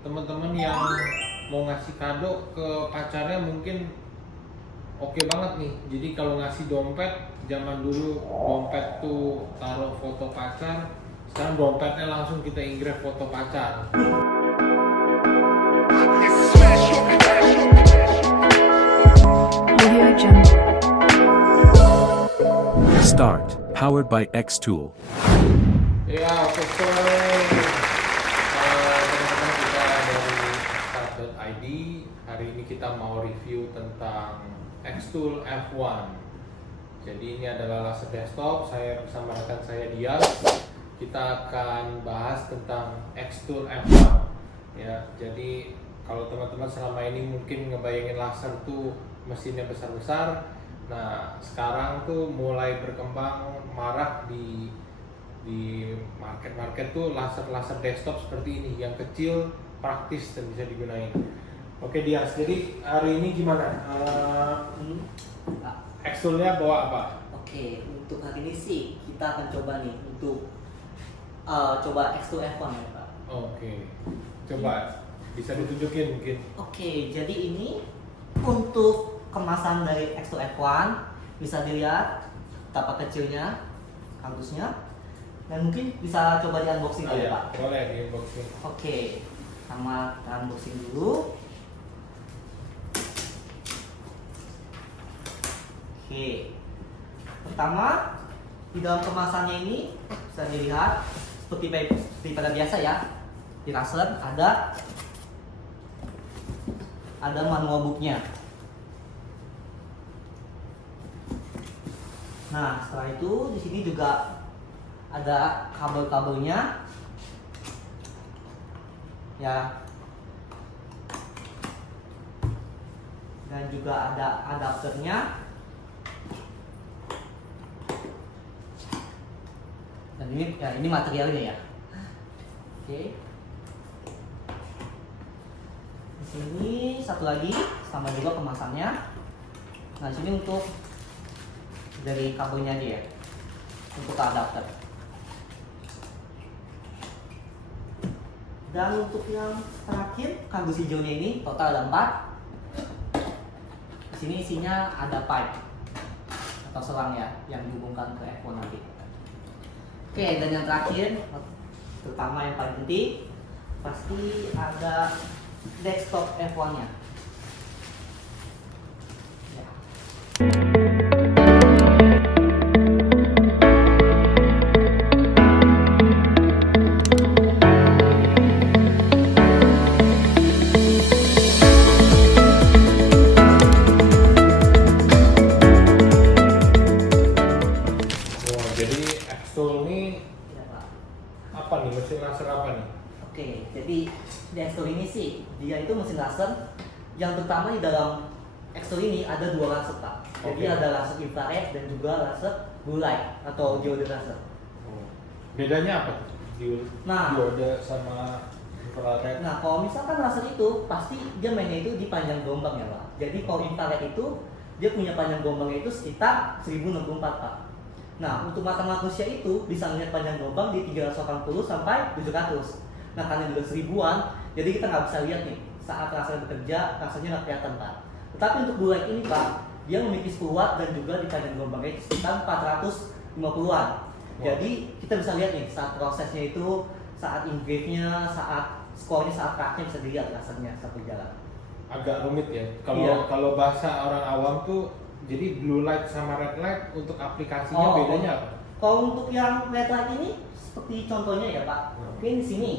teman-teman yang mau ngasih kado ke pacarnya mungkin oke banget nih. Jadi kalau ngasih dompet, zaman dulu dompet tuh taruh foto pacar, sekarang dompetnya langsung kita engrave foto pacar. Audio Jungle. Start, powered by Xtool. Ya, oke sore. Teman-teman kita dari Start.id. Hari ini kita mau review tentang Xtool F1. Jadi ini adalah laser desktop. Saya bersama rekan saya Dias. Kita akan bahas tentang Xtool F1. Ya, jadi kalau teman-teman selama ini mungkin ngebayangin laser tuh mesinnya besar-besar. Nah, sekarang tuh mulai berkembang marak di market tuh laser desktop seperti ini yang kecil, praktis dan bisa digunain. Oke Dias, jadi hari ini gimana? Xtool-nya bawa apa? Oke, untuk hari ini sih kita akan coba nih untuk coba X2 F1 ya Pak. Oke, coba bisa ditunjukin mungkin. Oke, jadi ini untuk kemasan dari X2 F1 bisa dilihat betapa kecilnya kardusnya dan mungkin bisa coba di unboxing Oh, ya ya, Pak. boleh di unboxing. Oke, sama kita unboxing dulu. Oke, pertama di dalam kemasannya ini bisa dilihat seperti pada biasa ya, di laser ada manual booknya. Nah, setelah itu di sini juga ada kabel-kabelnya, ya, dan juga ada adapternya. Dan ini materialnya ya. Oke. Di sini satu lagi sama juga kemasannya. Nah, di sini untuk dari kabelnya aja ya. Untuk ke adapter. Dan untuk yang terakhir, kardus hijaunya ini total ada 4. Di sini isinya ada pipe atau selang ya yang dihubungkan ke F1 nanti. Oke, dan yang terakhir, terutama yang paling penting, pasti ada desktop F1-nya. Ya. Oh, jadi Xtool ini Ya, Pak. apa nih? Mesin laser apa nih? Oke, jadi di X-Tool ini sih dia itu mesin laser yang terutama di dalam X-Tool ini ada 2 laser Pak. Jadi Oke. ada laser infrared dan juga laser blue light atau diode laser. Oh. Bedanya apa? Nah. Diode sama infrared. Nah, kalau misalkan laser itu pasti dia mainnya itu di panjang gelombang ya Pak. Jadi kalau infrared itu dia punya panjang gelombangnya itu sekitar 1064 Pak. Nah, untuk mata manusia itu bisa melihat panjang gelombang di 380 sampai 700. Nah, karena udah 1000-an, jadi kita nggak bisa lihat nih saat laser bekerja, lasernya nggak kelihatan Pak. Tetapi untuk blue light ini Pak, dia memiliki 10 watt dan juga di panjang gelombangnya itu sekitar 450-an. Wow. Jadi kita bisa lihat nih saat prosesnya itu, saat engrave-nya, saat score-nya, saat crack-nya bisa dilihat lasernya saat berjalan. Agak rumit ya. Iya. Kalau bahasa orang awam tuh jadi blue light sama red light untuk aplikasinya bedanya apa? Kalau untuk yang red light ini seperti contohnya ya Pak, mungkin di sini,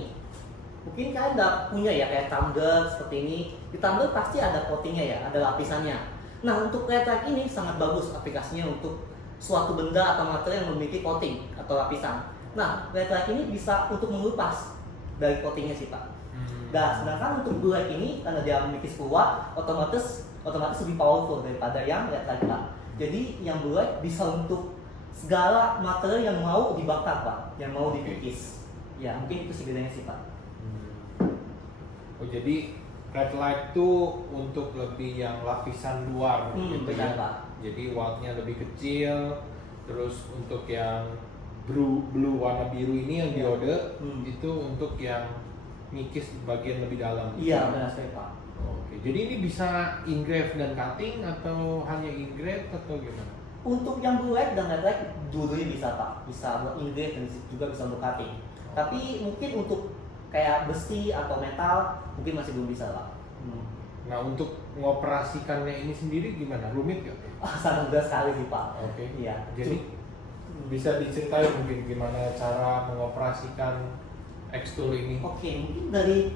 mungkin kalian nggak punya ya kayak tumbler seperti ini. Di tumbler pasti ada coatingnya ya, ada lapisannya. Nah, untuk red light ini sangat bagus aplikasinya untuk suatu benda atau material yang memiliki coating atau lapisan. Nah, red light ini bisa untuk mengelupas dari coatingnya sih Pak. Nah, sedangkan untuk blue light ini karena dia memiliki 10 watt, otomatis lebih powerful daripada yang red light Pak. Jadi yang blue light bisa untuk segala material yang mau dibakar Pak, yang mau dikikis. Ya, mungkin itu sih bedanya sih Pak. Oh, jadi red light tuh untuk lebih yang lapisan luar gitu benar, ya. Pak. Jadi wattnya lebih kecil. Terus untuk yang blue warna biru ini yang diode itu untuk yang ngikis bagian lebih dalam. Iya, benar sekali Pak. Oke, jadi ini bisa engrave dan cutting atau hanya engrave atau gimana? Untuk yang blue light dan red light dua-duanya bisa Pak, bisa buat engrave dan juga bisa untuk cutting. Tapi mungkin untuk kayak besi atau metal mungkin masih belum bisa Pak. Nah, untuk mengoperasikannya ini sendiri gimana? Rumit gak? Sangat mudah sekali sih Pak. Oke. Iya. Jadi bisa diceritain mungkin gimana cara mengoperasikan X-Tool ini? Oke, mungkin dari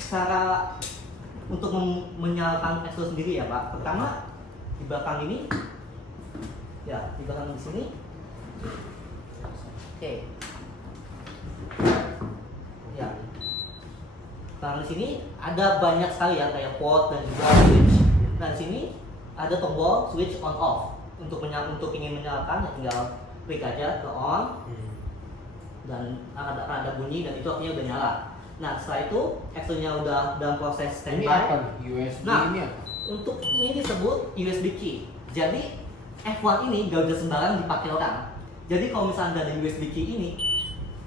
cara untuk menyalakan X-Tool sendiri ya Pak. Pertama di belakang ini, ya di belakang di sini. Oke. Ya. Belakang di sini ada banyak sekali ya kayak port dan juga switch. Nah di sini ada tombol switch on off. Untuk ingin menyalakan ya tinggal klik aja ke on. Dan ada bunyi dan itu artinya udah nyala. Nah setelah itu X-Tool-nya udah dalam proses standby. Ini apa nih? USB Nah, ini apa? untuk ini disebut USB key. Jadi F1 ini gak udah sembarang dipakai orang. Jadi kalau misalnya ada USB key ini,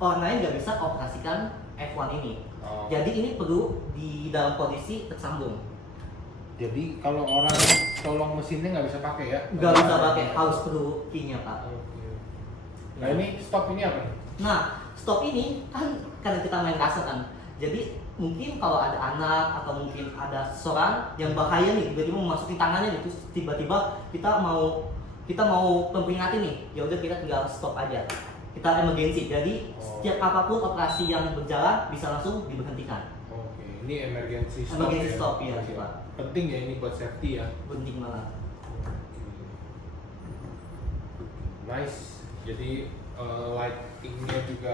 orang lain gak bisa operasikan F1 ini. Oh. Jadi ini perlu di dalam kondisi tersambung. Jadi kalau orang tolong mesinnya nggak bisa pakai ya? Gak bisa pakai, harus perlu key-nya Pak. Oke. Nah ini stop ini apa nih? Nah, stop ini kan karena kita main kasar kan. Jadi mungkin kalau ada anak atau mungkin ada seseorang yang bahaya nih tiba-tiba memasuki tangannya gitu, tiba-tiba kita mau memperingati nih, ya udah kita tinggal stop aja. Kita emergency. Jadi setiap apapun operasi yang berjalan bisa langsung diberhentikan. Oke, ini emergency stop. Emergency ya? stop, iya, Oke. Pak. Penting ya ini buat safety ya. Penting banget. Nice. Jadi lightingnya juga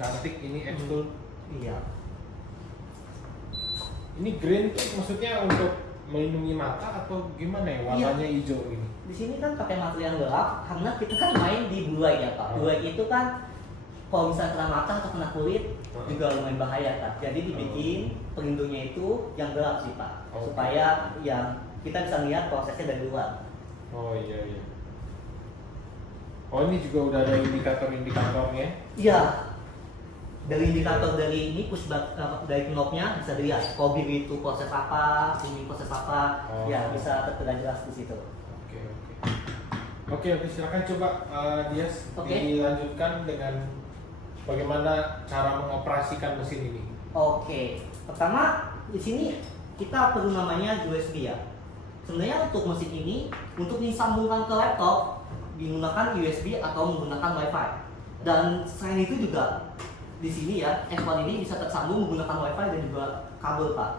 cantik ini X-Tool. Iya. Ini green tuh maksudnya untuk melindungi mata atau gimana ya warnanya hijau ini? Di sini kan pakai material gelap karena kita kan main di blue light ya Pak. Blue light itu kan kalau misalnya kena mata atau kena kulit juga lumayan bahaya Pak. Jadi dibikin pelindungnya itu yang gelap sih Pak, supaya yang kita bisa lihat prosesnya dari luar. Oh iya iya. Oh ini juga udah ada indikator-indikatornya. Iya. Dari indikator dari ini dari knobnya bisa dilihat. Kalau biru itu proses apa, ini proses apa, ya bisa tertera jelas di situ. Oke, silakan coba Dias dilanjutkan dengan bagaimana cara mengoperasikan mesin ini. Oke, pertama di sini kita perlu namanya USB ya. Sebenarnya untuk mesin ini untuk disambungkan ke laptop menggunakan USB atau menggunakan WiFi. Dan selain itu juga di sini ya F1 ini bisa tersambung menggunakan WiFi dan juga kabel Pak.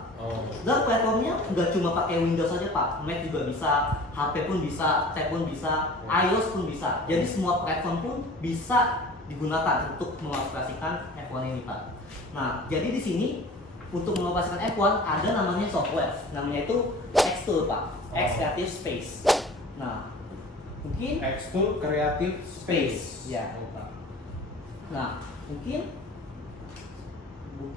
Dan platformnya nggak cuma pakai Windows saja Pak, Mac juga bisa, HP pun bisa, tab pun bisa, iOS pun bisa. Jadi semua platform pun bisa digunakan untuk mengoperasikan F1 ini Pak. Nah, jadi di sini untuk mengoperasikan F1 ada namanya software, namanya itu X-Tool Pak, X Creative Space. Nah, mungkin X-Tool Creative Space. Ya, Pak. Nah, mungkin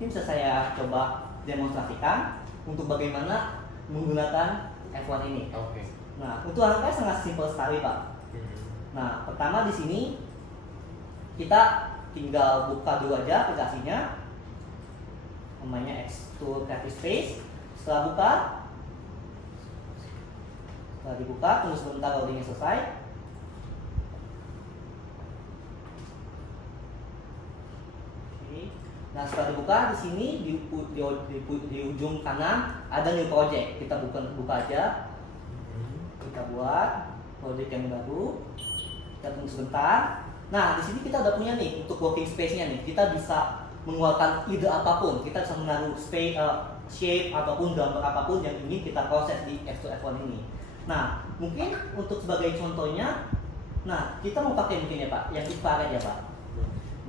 bisa saya coba demonstrasikan untuk bagaimana menggunakan F1 ini. Oke. Nah, untuk alatnya sangat simpel sekali, Pak. Nah, pertama di sini kita tinggal buka dulu aja aplikasinya, namanya X-Tool Creative Space. Setelah dibuka, tunggu sebentar loadingnya selesai. Nah, setelah dibuka di sini di ujung kanan ada new project. Kita buka aja. Kita buat project yang baru. Kita tunggu sebentar. Nah, di sini kita udah punya nih untuk working space-nya nih. Kita bisa mengeluarkan ide apapun. Kita bisa menaruh shape ataupun gambar apapun yang ingin kita proses di X2 F1 ini. Nah, mungkin untuk sebagai contohnya, nah kita mau pakai mungkin ya Pak, yang infrared ya Pak.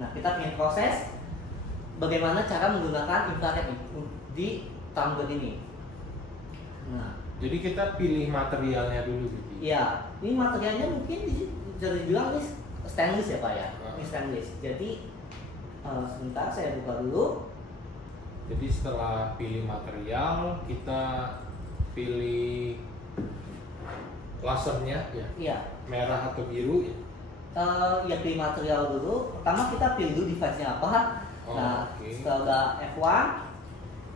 Nah, kita ingin proses bagaimana cara menggunakan infrared di tumbler ini. Nah, jadi kita pilih materialnya dulu gitu. Iya, ini materialnya mungkin bisa dibilang ini stainless ya Pak ya. Ini stainless. Jadi sebentar saya buka dulu. Jadi setelah pilih material, kita pilih lasernya ya. Iya. Merah atau biru ya. Ya pilih material dulu. Pertama kita pilih dulu device-nya apa. Nah, setelah udah F1,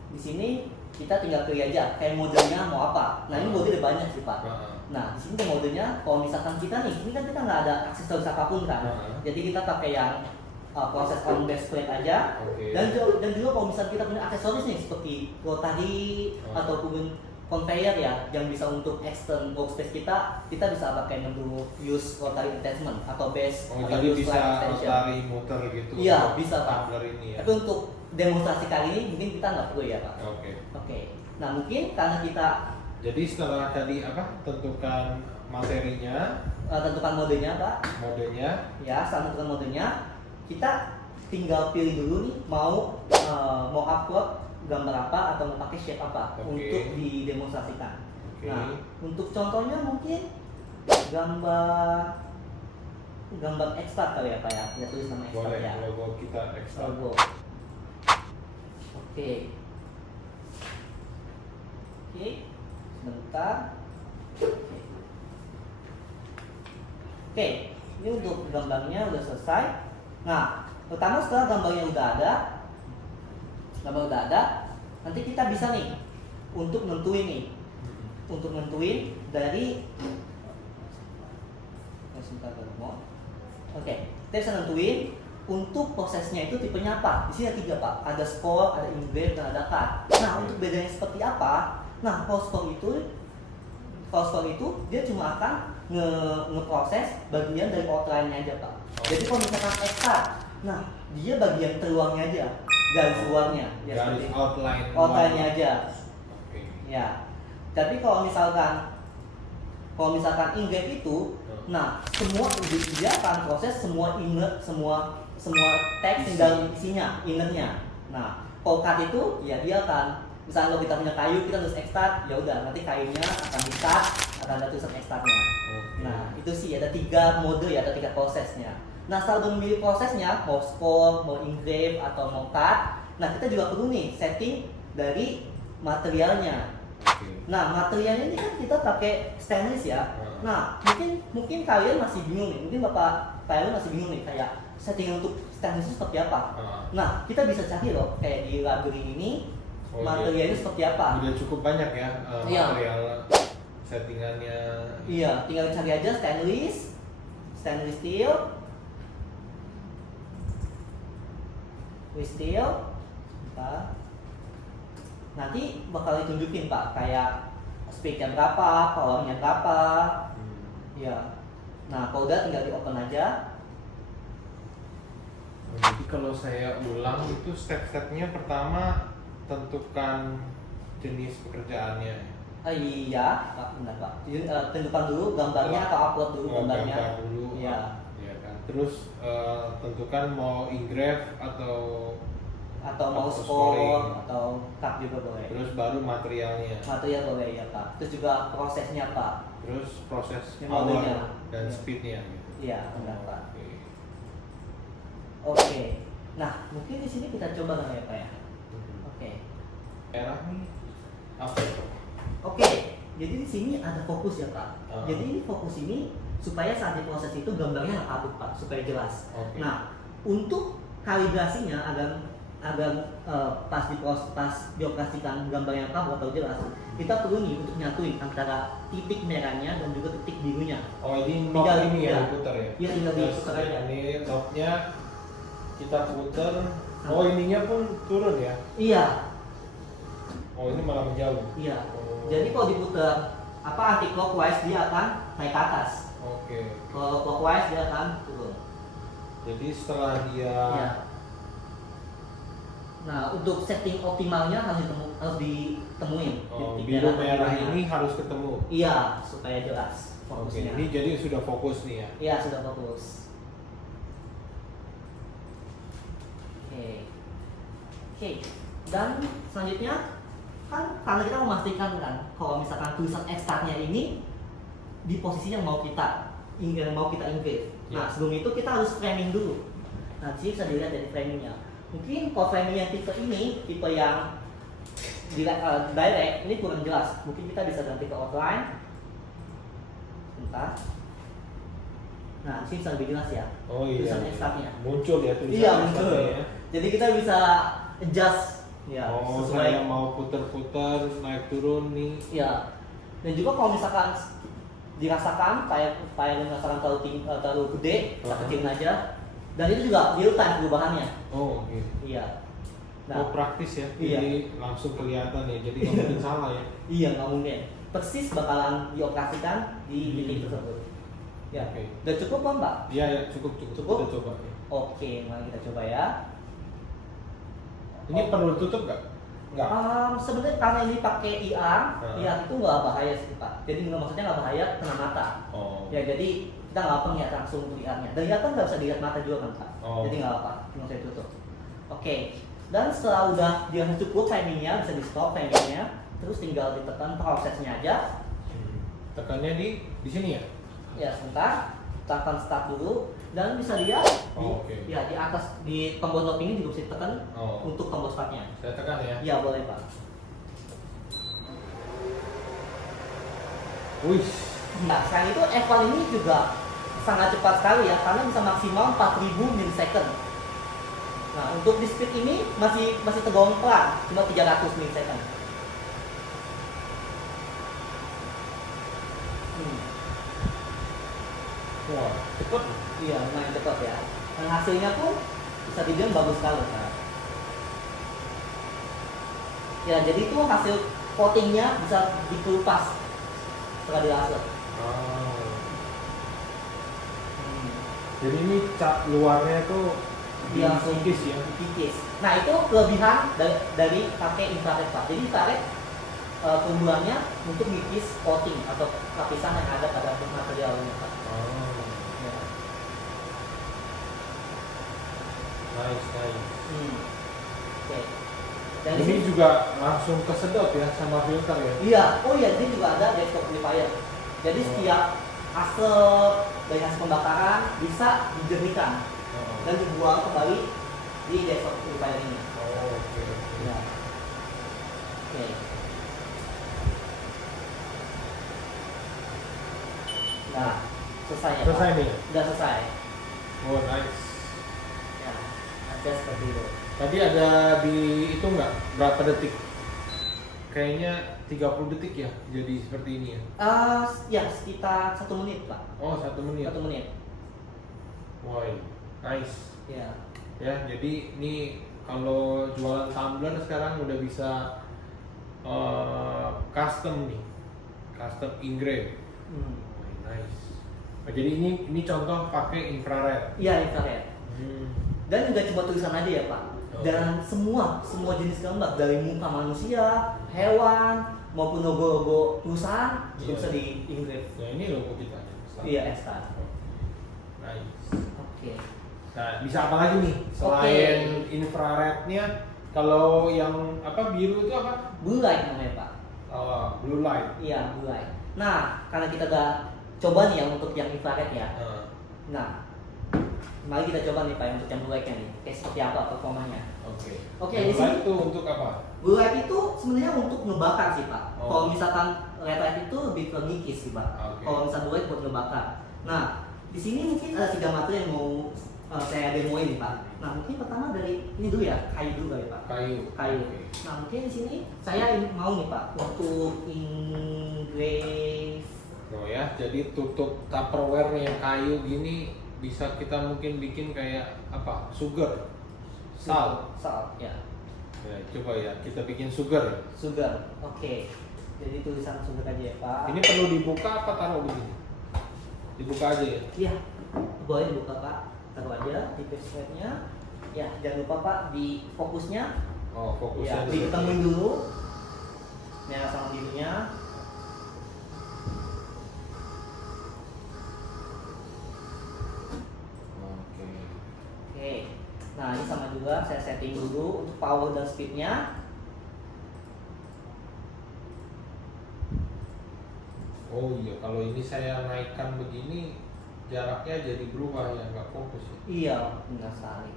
di sini kita tinggal pilih aja kayak modenya mau apa. Nah ini modenya banyak sih Pak. Nah di sini modenya kalau misalkan kita nih, ini kan kita nggak ada aksesoris apapun kan. Jadi kita pakai yang proses on base plate aja. Dan juga kalau misalkan kita punya aksesoris nih seperti rotary ataupun conveyor ya yang bisa untuk extend workspace kita bisa pakai menu use rotary attachment atau base atau jadi use bisa slide extension. rotary muter gitu. Iya bisa Pak. Ini ya. Tapi untuk demonstrasi kali ini mungkin kita nggak perlu ya Pak. Oke. Nah mungkin karena kita jadi setelah tadi tentukan materinya, tentukan modenya Pak. Modenya. Ya, setelah tentukan modenya, kita tinggal pilih dulu nih mau upload gambar apa atau mau pakai shape apa untuk didemonstrasikan. Nah, untuk contohnya mungkin gambar ekstrak kali ya Pak ya. Kita tulis nama ekstrak ya. Logo kita ekstrak. Logo. Oke, sebentar. Oke, ini untuk gambarnya udah selesai. Nah, pertama setelah gambarnya udah ada, nanti kita bisa nih untuk nentuin dari Oke, kita bisa nentuin untuk prosesnya itu tipenya apa. Di sini ada 3 Pak, ada score, ada engrave, dan ada cut. Nah, untuk bedanya seperti apa? Nah, kalau score itu dia cuma akan ngeproses bagian dari outline-nya aja Pak. Jadi kalau misalkan extract, nah dia bagian terluarnya aja, garis luarnya, ya garis outline-nya aja. Ya. Tapi kalau misalkan engrave itu, nah semua dia akan proses semua teks yang dalam isinya, innernya. Nah, kalau cut itu ya dia akan, misalnya kalau kita punya kayu, kita terus ekstrak, ya udah nanti kayunya akan di-cut, akan ada tulisan ekstraknya. Nah, itu sih ada 3 mode ya, ada 3 prosesnya. Nah, setelah memilih prosesnya, mau score, mau engrave atau mau cut, nah kita juga perlu nih setting dari materialnya. Nah, materialnya ini kan kita pakai stainless ya. Nah, mungkin kalian masih bingung nih, mungkin Bapak Pak masih bingung nih kayak setting untuk stainless itu seperti apa. Nah, kita bisa cari loh kayak di library ini materialnya seperti apa. Udah cukup banyak ya material settingannya. Iya, tinggal cari aja stainless steel, nanti bakal ditunjukin Pak kayak speednya berapa, powernya berapa. Ya. Nah, kalau udah tinggal di open aja. Jadi kalau saya ulang itu step-stepnya pertama tentukan jenis pekerjaannya. Iya, Pak, benar Pak. Tentukan dulu gambarnya atau upload dulu gambarnya. Gambar dulu. Iya. Ya kan. Terus tentukan mau engrave atau mau score atau cut juga boleh. Terus baru materialnya. Material boleh ya Pak. Terus juga prosesnya Pak. Terus proses Modenya. power dan speednya. Gitu. Iya, benar Pak. Oke. Nah, mungkin di sini kita coba kan ya Pak ya. Oke. Merah nih apa itu? Oke. Jadi di sini ada fokus ya Pak. Jadi ini fokus ini supaya saat diproses itu gambarnya nggak kabur Pak, supaya jelas. Nah, untuk kalibrasinya agar pas dioperasikan gambarnya kabur atau jelas, kita perlu nih untuk nyatuin antara titik merahnya dan juga titik birunya. Oh, ini knob ini ya diputar ya? Iya, tinggal diputar aja. Ini knobnya kita putar. Oh, ininya pun turun ya? Iya. Oh, ini malah menjauh. Iya. Jadi kalau diputar anti clockwise dia akan naik ke atas. Kalau clockwise dia akan turun. Jadi setelah dia Nah, untuk setting optimalnya harus ditemuin. Biru merah ini harus ketemu. Iya, supaya jelas fokusnya. Ini jadi sudah fokus nih ya? Iya, sudah fokus. Oke. Dan selanjutnya kan karena kita memastikan kan kalau misalkan tulisan ekstraknya ini di posisi yang mau kita engrave. Nah, sebelum itu kita harus framing dulu. Nah, sini bisa dilihat dari framingnya. Mungkin kalau framing yang tipe yang direct ini kurang jelas. Mungkin kita bisa ganti ke outline. Sebentar. Nah, sini bisa lebih jelas ya. Oh iya. Tulisan ekstraknya. Muncul ya tulisan Iya, muncul. ekstraknya ya. Jadi kita bisa adjust Ya, Oh, sesuai. saya mau puter-puter naik turun nih. Ya. Dan juga kalau misalkan dirasakan file merasakan terlalu tinggi, terlalu gede, kita kecilin aja. Dan itu juga real time perubahannya. Oh, oke. Iya. Oh, praktis ya. Iya. Jadi langsung kelihatan ya. Jadi nggak mungkin salah ya. Iya, nggak mungkin. Persis bakalan dioperasikan di titik tersebut. Ya. Oke. Udah cukup kan, Pak? Iya, ya, cukup. Cukup? Kita coba. Ya. Oke, mari kita coba ya. Ini perlu tutup nggak? Nggak. Sebenarnya karena ini pakai IR, Hmm. IR itu nggak bahaya sih, Pak. Jadi maksudnya nggak bahaya kena mata. Oh. Ya, jadi kita nggak apa lihat langsung untuk IR-nya. Dan IR kan nggak bisa dilihat mata juga kan, Pak. Oh. Jadi nggak apa, cuma saya tutup. Oke. Dan setelah udah dirasa cukup timingnya, bisa di stop timingnya, terus tinggal ditekan prosesnya aja. Tekannya di sini ya? Ya, sebentar. Tekan start dulu dan bisa lihat Oh, oke. ya di atas di tombol stop ini juga bisa ditekan Oh. untuk tombol startnya. Saya tekan ya. Ya, boleh, Pak. Wih. Nah, sekarang itu F1 ini juga sangat cepat sekali ya, karena bisa maksimal 4000 milisecond. Nah, untuk di speed ini masih tergolong pelan, cuma 300 milisecond. Wah, cepet. Iya, lumayan cepat ya. Dan hasilnya pun bisa dibilang bagus sekali. Kan? Ya, jadi itu hasil coatingnya bisa dikelupas setelah di laser. Oh. Jadi ini cat luarnya itu Iya, dikikis ya. dikikis. Nah, itu kelebihan dari pakai infrared, Pak. Jadi infrared keunggulannya untuk mengikis coating atau lapisan yang ada pada materialnya, Pak. Oh. Ya. Nice. Oke. Dan Ini juga langsung kesedot ya sama filter ya. iya, oh iya, ini juga ada desktop purifier. Jadi setiap asap dari hasil pembakaran bisa dijernihkan Oh. dan dibuang kembali di desktop purifier ini. Oh, oke. Ya. Oke. Nah, selesai ya, Selesai Pak? nih. Udah selesai. Oh, nice. Ya, ada seperti itu. Tadi ada di itu nggak berapa detik? Kayaknya 30 detik ya, jadi seperti ini ya. Ya sekitar 1 menit, Pak. Oh, 1 menit. 1 menit. Wah, nice. Ya. Ya, jadi ini kalau jualan tumbler sekarang udah bisa custom nih, custom engrave. Nice. Nah, jadi ini contoh pakai infrared. Iya, infrared. Dan nggak cuma tulisan aja ya, Pak. Oh. Dan semua jenis gambar dari muka manusia, hewan maupun logo-logo perusahaan Iya. itu bisa di engrave. Nah, ini logo kita. Iya, Esta. Nice. Oke. Nah, bisa apa lagi nih selain infrarednya? Kalau yang apa biru itu apa? Blue light namanya, Pak. Blue light. Iya, blue light. Nah, karena kita udah coba nih yang untuk yang infrared ya. Nah, mari kita coba nih Pak untuk yang blue light-nya nih. Kayak seperti apa performanya. Oke. Oke, Blue di sini light itu untuk apa? blue light itu sebenarnya untuk ngebakar sih Pak. Oh. Kalau misalkan red light itu lebih ke ngikis sih Pak. Oke. Kalau misalkan blue light buat ngebakar. Nah, di sini mungkin ada 3 materi yang mau saya demoin nih Pak. Nah, mungkin pertama dari ini dulu ya, kayu dulu ya Pak. Kayu. Kayu. Oke. Nah, mungkin di sini saya mau nih Pak untuk engrave. Oh ya, jadi tutup Tupperware yang kayu gini bisa kita mungkin bikin kayak apa? Sugar. Sal. Sal, ya. Ya, coba ya, kita bikin sugar. Sugar. Oke. Jadi tulisan sugar aja ya Pak. Ini perlu dibuka apa taruh di sini? Dibuka aja ya. Iya. Boleh dibuka Pak. Taruh aja di passwordnya. Ya, jangan lupa Pak di fokusnya. Oh, Ya, fokusnya dulu. diketemuin dulu. Merah sama birunya. Oke. Oke. Nah, ini sama juga saya setting dulu untuk power dan speednya. Oh iya, kalau ini saya naikkan begini jaraknya jadi berubah ya, nggak fokus ya. Iya, benar sekali.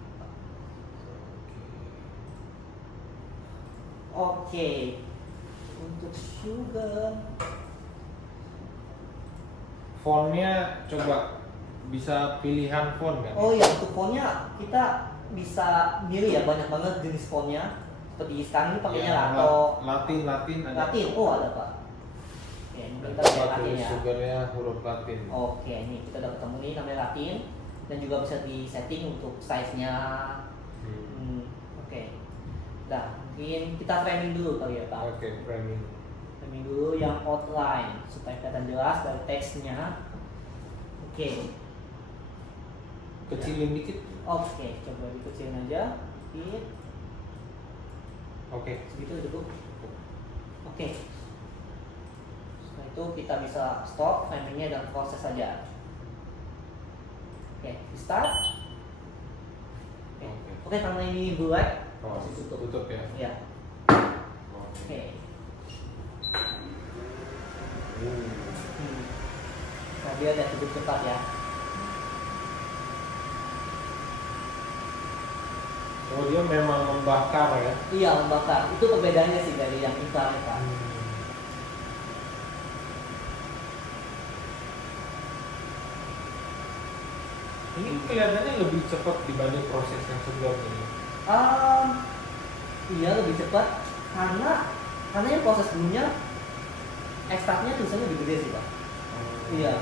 Oke. Untuk sugar. Fontnya coba bisa pilihan font kan? Oh iya, untuk fontnya kita bisa milih ya, banyak banget jenis fontnya. Kita seperti sekarang ini pakainya Ya, lato. Latin ada. Latin, oh ada Pak. Oke, ini kita pakai Apa Latin tulis ya. sugarnya huruf Latin. Oke, ini kita udah ketemu nih namanya Latin dan juga bisa di setting untuk size-nya. Oke. Nah, mungkin kita framing dulu kali ya Pak. Oke, framing. Framing dulu yang outline supaya kelihatan jelas dari teksnya. Oke. Kecilin dikit. Oke, coba dikecilin aja. Dikit. Oke. Segitu cukup. Oke. Setelah itu kita bisa stop framingnya dan proses saja. Oke, start. Oke, karena ini black, Oh, masih tutup ya. Ya. Oke. Oke. Nah, biar dia cukup cepat ya. Oh, dia memang membakar ya. Iya, membakar. Itu perbedaannya sih dari yang infrared Pak. Ini kelihatannya lebih cepat dibanding proses yang sebelumnya. Iya lebih cepat karena yang proses sebelumnya ekstraknya tulisannya lebih gede sih Pak. Iya.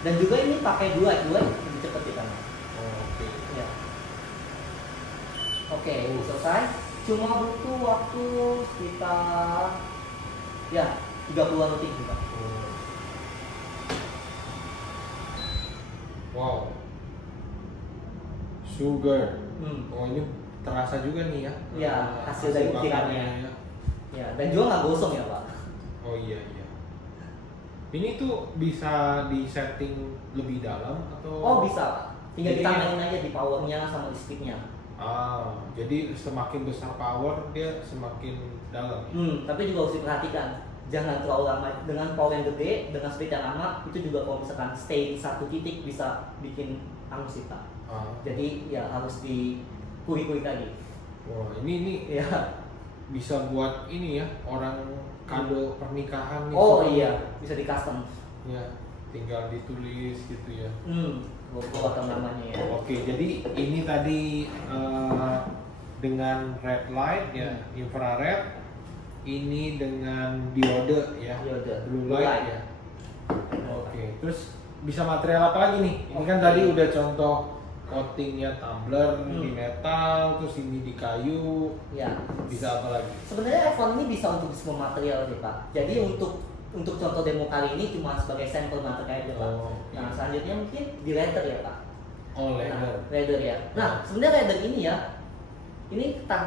Dan juga ini pakai dua lebih cepat ya Pak. Oh, oke. Iya. Oke, selesai. Cuma butuh waktu sekitar ya 30-an detik sih Pak. Wow. Sugar. Hmm. Oh, ini terasa juga nih ya. Iya, hasil dari bakarnya utirannya. ya. Ya, dan juga nggak gosong ya Pak. Oh iya. Ini tuh bisa di setting lebih dalam atau? Oh bisa Pak. Tinggal Jadi- kita mainin aja di powernya sama di speednya. Jadi semakin besar power dia semakin dalam. Ya? Tapi juga harus diperhatikan. Jangan terlalu lama dengan power yang gede, dengan speed yang lama, itu juga kalau misalkan stay di satu titik bisa bikin angus sih Pak. Jadi ya harus dikuri-kuri lagi. Wah, ini Ya. bisa buat ini ya, orang kado pernikahan nih. Oh soalnya. iya, bisa di custom. Ya, tinggal ditulis gitu ya. Buatan namanya ya. Oke, jadi ini tadi dengan red light ya, infrared. Ini dengan diode ya, Diode. blue Blue light light. ya. Oke, terus bisa material apa lagi nih? Ini kan Oke. tadi udah contoh coatingnya tumbler di Hmm. metal, terus ini di kayu. Ya. Bisa apa lagi? Sebenarnya iPhone ini bisa untuk semua material sih Pak. Jadi untuk contoh demo kali ini cuma sebagai sampel material aja Pak. Oh, Nah iya. selanjutnya mungkin di leather ya Pak. Oh, Nah, leather. leather ya. Nah sebenarnya leather ini ya, ini tas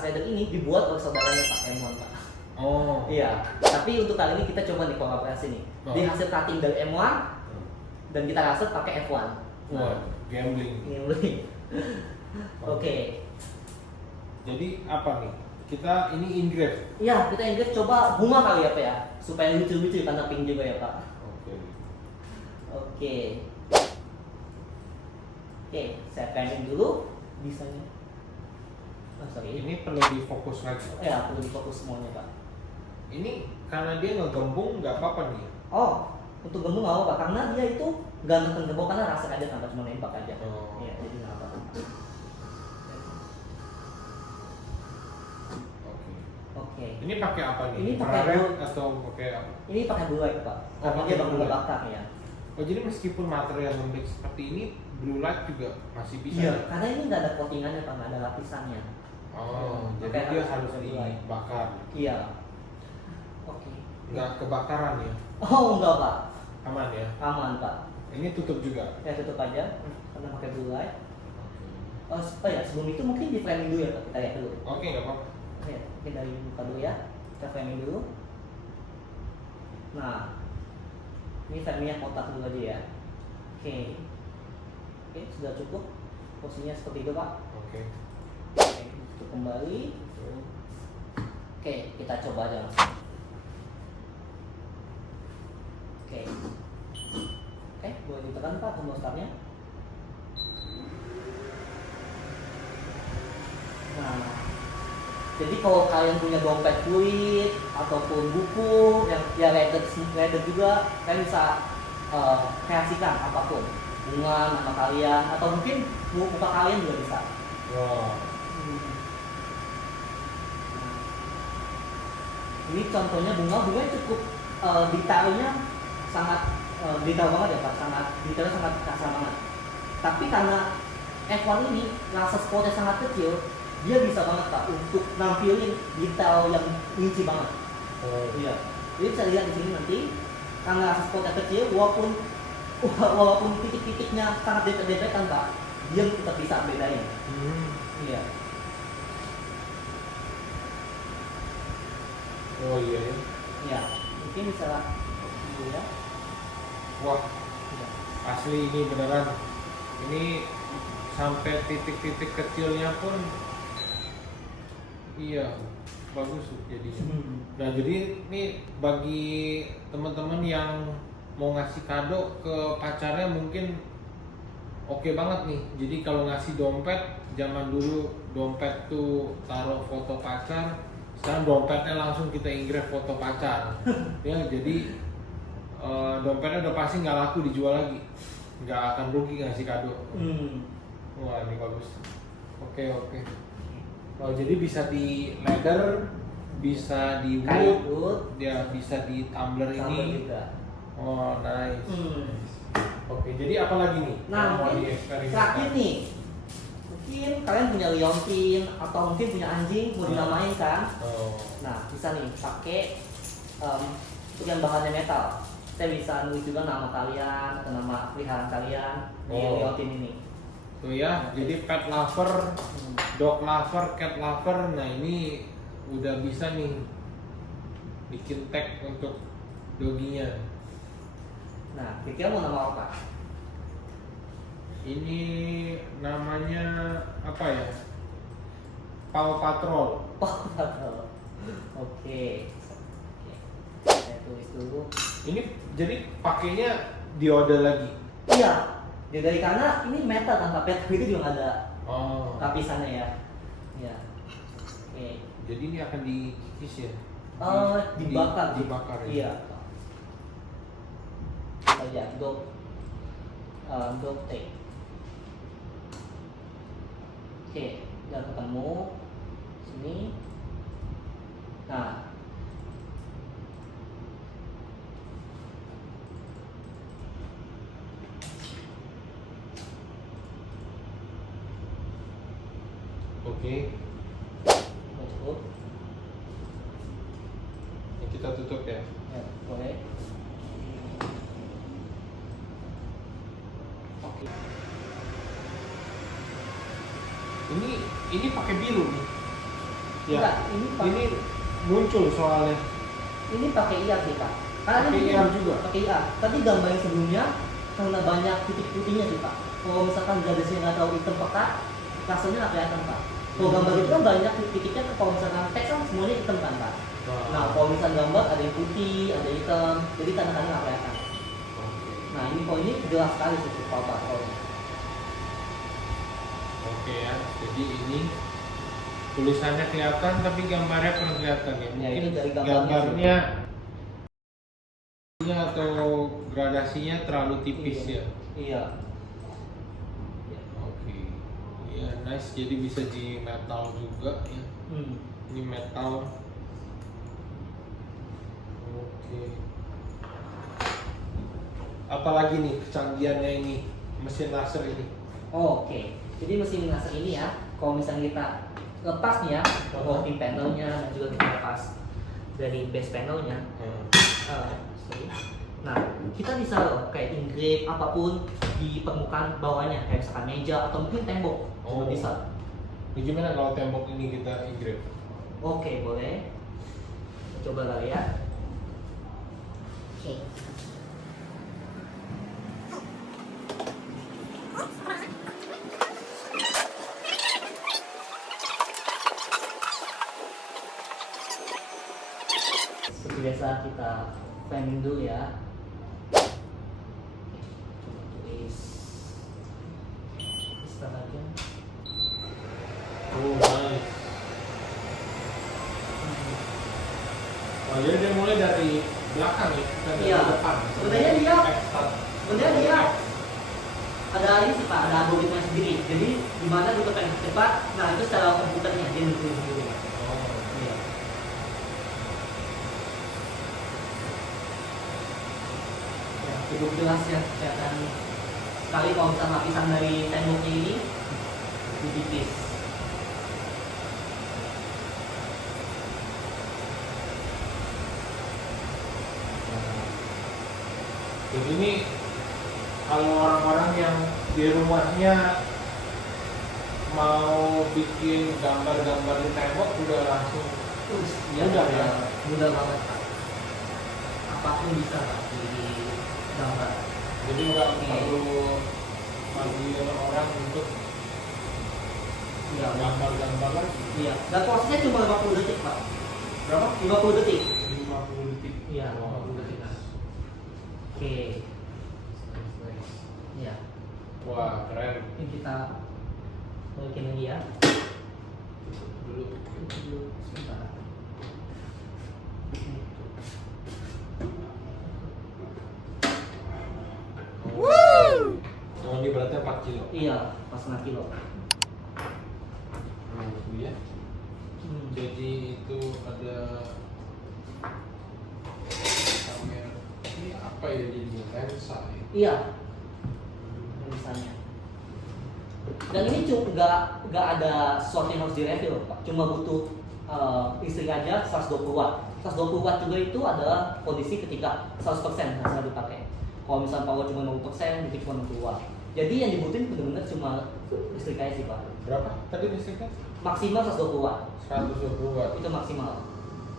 leather ini dibuat oleh saudaranya Pak M1 Pak. Oh. Iya. Tapi untuk kali ini kita coba di kolaborasi nih. Oh. Di hasil cutting dari M1 dan kita rasa pakai F1. Wah, gambling. Ini beli. Oke. Jadi apa nih? Kita ini engrave. Iya, kita Inggris coba bunga kali ya Pak ya, supaya lucu-lucu karena pink juga ya Pak. Oke. Oke. Oke, saya framing dulu bisanya. Oh, sorry. Ini perlu difokus lagi. Ya, perlu difokus semuanya Pak. Ini karena dia ngegembung nggak apa-apa nih. Oh, untuk gembung nggak apa-apa karena dia itu nggak neken gembung karena rasa aja tanpa cuma nembak aja. Oh. Iya, jadi nggak apa-apa. Oke. Oke. Ini pakai apa nih? Ini pakai Infrared blue. atau pakai apa? Ini pakai blue light Pak. Oh, Karena pakai dia bakal blue light. bakar ya. Oh, jadi meskipun material lembek seperti ini, blue light juga masih bisa. Iya, ya? karena ini nggak ada coatingannya Pak, nggak ada lapisannya. Oh, jadi Pakai dia lapisan harus blue light. dibakar. Iya. Oke. Nggak kebakaran ya? Oh enggak Pak, Aman ya? aman Pak. Ini tutup juga. Ya tutup aja karena pakai blue light. Oke. Oh ya sebelum itu mungkin di framing dulu ya Pak, kita lihat dulu. Oke, nggak apa-apa. Oke, mungkin dari muka dulu ya, kita framing dulu. Nah, ini framingnya kotak dulu aja ya. Oke, oke sudah cukup. Posisinya seperti itu Pak. Oke. Oke, tutup kembali. Oke, kita coba aja langsung. Oke, oke boleh ditekan Pak tombol startnya. Nah, jadi kalau kalian punya dompet kulit ataupun buku yang ya leather juga, kalian bisa kreasikan apapun, bunga nama kalian atau mungkin muka kalian juga bisa. Wow. Ini contohnya bunga cukup detailnya sangat detail banget ya Pak, detailnya sangat kasar banget. Tapi karena F1 ini rasa spotnya sangat kecil, dia bisa banget Pak untuk nampilin detail yang rinci banget. Iya. Jadi bisa lihat di sini nanti karena rasa spotnya kecil, walaupun titik-titiknya sangat detail kan Pak, dia tetap bisa bedain. Iya. Oh iya ya. Iya. Mungkin bisa ya. Wah, Iya. asli ini beneran. Ini sampai titik-titik kecilnya pun iya bagus jadinya. Nah jadi ini bagi teman-teman yang mau ngasih kado ke pacarnya mungkin oke banget nih. Jadi kalau ngasih dompet, zaman dulu dompet tuh taruh foto pacar, sekarang dompetnya langsung kita engrave foto pacar. Ya jadi dompetnya udah pasti nggak laku dijual lagi, nggak akan rugi ngasih kado. Wah ini bagus. Oke. Oh jadi bisa di leather, bisa di Kayu wood, wood, ya bisa di tumbler ini. juga. Oh nice. Oke jadi apa lagi nih? Nah yang mau mungkin dieksperimenkan? terakhir nih, mungkin kalian punya liontin atau mungkin punya anjing mau dinamain kan? Oh. Nah bisa nih pakai untuk yang bahannya metal. Saya bisa nulis juga nama kalian atau nama peliharaan kalian di liontin ini. Tuh ya, jadi pet lover, dog lover, cat lover, nah ini udah bisa nih bikin tag untuk doginya. Nah, kira-kira mau nama apa? Ini namanya apa ya? Paw Patrol. Oke. Saya tulis dulu. Ini jadi pakainya diode lagi. Iya. Dari karena ini metal tanpa pet itu juga nggak ada Oh. lapisannya ya. Iya. Oke. Jadi ini akan dikikis ya? Dibakar. Dibakar ya? Iya. Kayak dog tag. Oke, udah ketemu sini. Nah, Oke. cukup. Ini kita tutup ya? Ya, boleh. Oke. Ini pakai biru nih. Enggak, Ini muncul soalnya. ini pakai IR sih Pak. Karena Pakai ini IR juga? Pakai IR. Tadi gambar yang sebelumnya karena banyak titik putihnya sih Pak. Kalau misalkan garisnya nggak terlalu hitam pekat, rasanya nggak kelihatan Pak. Kalau gambar itu kan banyak titik-titiknya, kalau misalkan teks kan semuanya hitam kan Pak. Nah kalau misalkan gambar ada yang putih, ada yang hitam, jadi tanda-tanda nggak kelihatan. Nah ini kalau ini jelas sekali sih Pak Patrolnya. Oke ya, jadi ini tulisannya kelihatan tapi gambarnya kurang kelihatan ya. Mungkin ini dari gambarnya gambarnya atau gradasinya terlalu tipis ya. Iya. Oke. Ya nice, jadi bisa di metal juga ya. Ini metal. Oke. Apalagi nih kecanggihannya ini mesin laser ini? Oke. Jadi mesin laser ini ya, kalau misalnya kita lepas nih ya, working panelnya dan juga kita lepas dari base panelnya. Nah, kita bisa loh kayak engrave apapun di permukaan bawahnya, kayak misalkan meja atau mungkin tembok. Oh. Bisa. Gimana kalau tembok ini kita engrave? Oke, boleh. Kita coba kali ya. Oke. Seperti biasa kita framing dulu ya. Coba tulis start aja. Oh nice. Oh jadi dia mulai dari belakang ya, bukan dari Iya. depan. Sebenarnya dia ada ini sih Pak, ada algoritma sendiri. Jadi di mana kita pengen cepat, nah itu secara komputernya dia nentuin sendiri. Oh. Iya. cukup jelas ya, kelihatan sekali kalau misalnya lapisan dari temboknya ini lebih tipis. Jadi ini kalau orang-orang yang di rumahnya mau bikin gambar-gambar di tembok udah langsung Ya Mudah ya? mudah banget Pak. Apapun bisa Pak di gambar. jadi nggak Oke. perlu bagi orang untuk Iya, gambar-gambar lagi. iya. Dan prosesnya cuma 50 detik Pak. Berapa? 50 detik. 50 detik. Iya, Wow. 50 detik. Oke. Iya. Wah, keren. Ini kita balikin lagi ya. Dulu. Sebentar. Oh, ini beratnya 4 kilo. Iya, pas 1 kilo. Itu ya. Jadi itu ada kamera. Ini apa ya jadinya? Lensa ya. Iya. Misalnya. Dan ini cuma nggak ada sesuatu yang harus direview Pak. Cuma butuh listrik aja 120 watt. 120 watt juga itu adalah kondisi ketika 100% hasil dipakai. Kalau misalnya power cuma 50%, itu cuma 60 watt. Jadi yang dibutuhin benar-benar cuma listrik aja sih Pak. Berapa tadi listriknya? Maksimal 120 watt. 120 watt. Itu maksimal.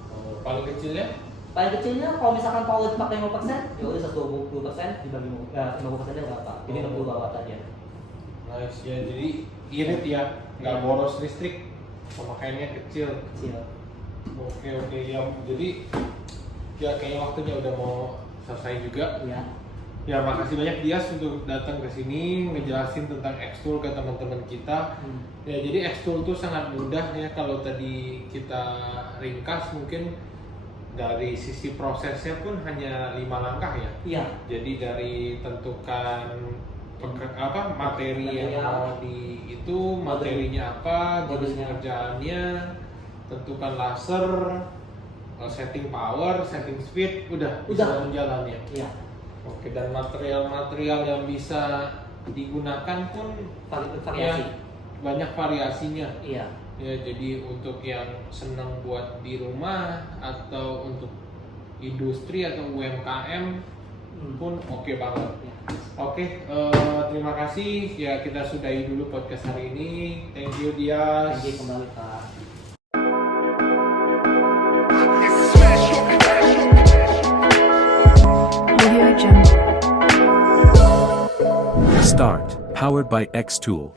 Oh, paling kecilnya? Paling kecilnya kalau misalkan power dipakai 50%, ya udah 120% dibagi 50% nya berapa? Jadi 60 watt aja. Nice ya, jadi irit ya, nggak boros listrik, pemakaiannya kecil. Kecil. Oke ya, jadi ya kayaknya waktunya udah mau selesai juga. Iya. Ya makasih banyak Dias untuk datang ke sini ngejelasin tentang Xtool ke teman-teman kita. Ya jadi Xtool tuh sangat mudah ya, kalau tadi kita ringkas mungkin dari sisi prosesnya pun hanya 5 langkah ya. Iya. Jadi dari tentukan materi yang Material. mau di itu, materinya apa, jenis Modelnya. pengerjaannya, tentukan laser, setting power, setting speed, udah bisa jalan ya. Iya. Oke, dan material-material yang bisa digunakan pun Variasi. ya, banyak variasinya. Iya. Ya, jadi untuk yang senang buat di rumah atau untuk industri atau UMKM pun oke banget. Ya. Oke, terima kasih. Ya, kita sudahi dulu podcast hari ini. Thank you Dias. Jadi kembali Pak. Start, powered by Xtool.